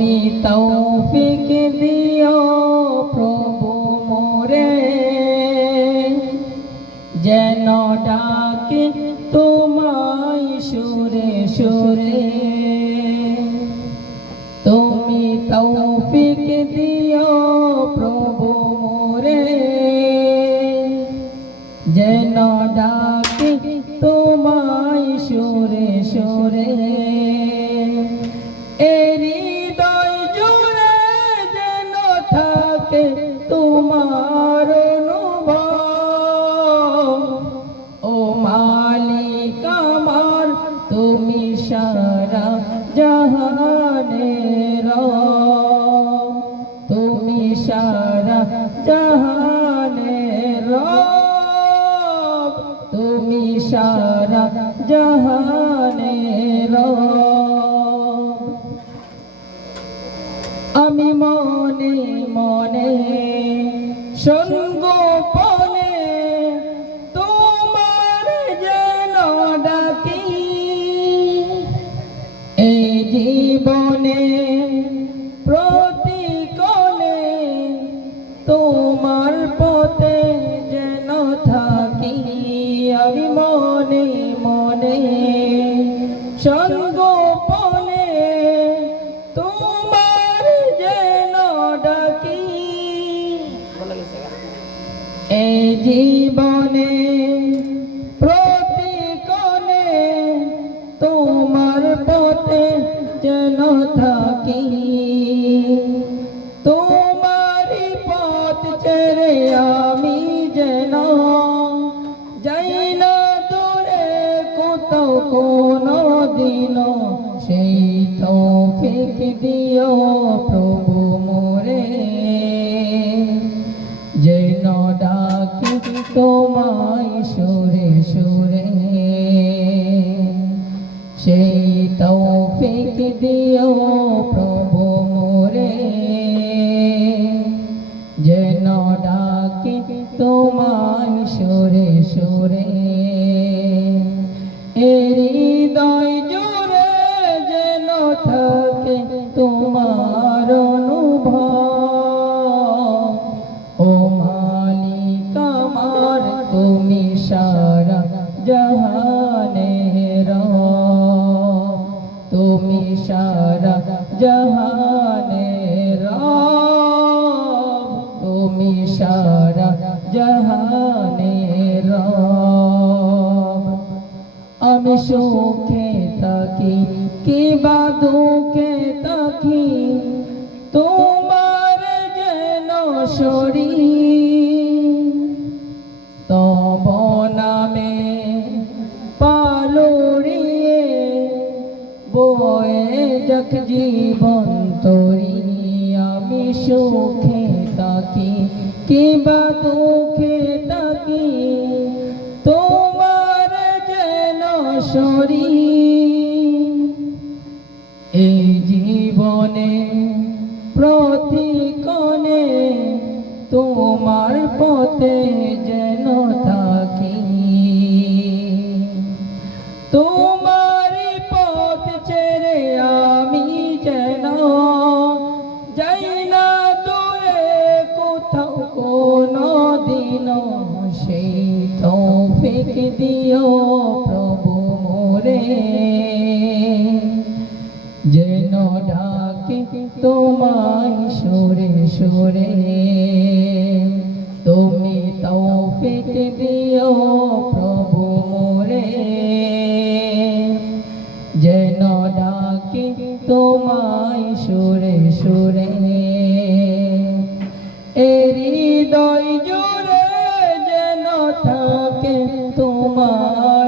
তুমি তৌফিক দিও প্রভু মোরে, যেন ডাকি তোমায় সুরে সুরে। তুমি তৌফিক দিও প্রভু মোরে, যেন ডাকি তোমায় সুরে সুরে। হৃদয় জুড়ে যেন থাকে তোমার অনুভব, ও মালিক আমার তুমি সারা জাহানের রব, তুমি সারা জাহানের রব, তুমি সারা জাহানের রব। আমি মনে মনে সঙ্গোপনে তোমার যেন ডাকি, এই জীবনে প্রতিকণে তোমার পথে যেন থাকি। আমি মনে মনে সঙ্গোপনে তোমার যেন ডাকি, এই জীবনে প্রতিকণে তোমার পথে যেন থাকি। তোমারই পথ ছেড়ে আমি যেন যাই না দূরে কোথাও কোনো দিনও, সেই তৌফিক দিও প্রভু মোরে, যেন ডাকি তোমায় সুরে সুরে। সেই তৌফিক দিও প্রভু মোরে, যেন ডাকি তোমায় সুরে সুরে। হৃদয় জুড়ে যেন থাকে তোমার অনুভব, ও মালিক আমার তুমি সারা জাহানের রব, তুমি সারা জাহানের রব, তুমি সারা জাহানের রব। আমি সুখে থাকি কিবা দুঃখে থাকি, তোমার যেন শরীর, তব নামে পালুড়িয়ে বয়ে যাক জীবন তরি। আমি সুখে থাকি কিবা দুঃখে থাকি, তোমার যেন শরীর, এই জীবনে প্রতিকণে তোমার পথে যেন থাকি। তোমারই পথ ছেড়ে আমি যেন যাই না দূরে কোথাও কোনো দিনও, সেই তৌফিক দিও প্রভু মোরে, যেন ডাকি তোমায় সুরে সুরে। তুমি তৌফিক দিও প্রভু মোরে, যেন ডাকি তোমায় সুরে সুরে। হৃদয় জুড়ে যেন থাকে তোমার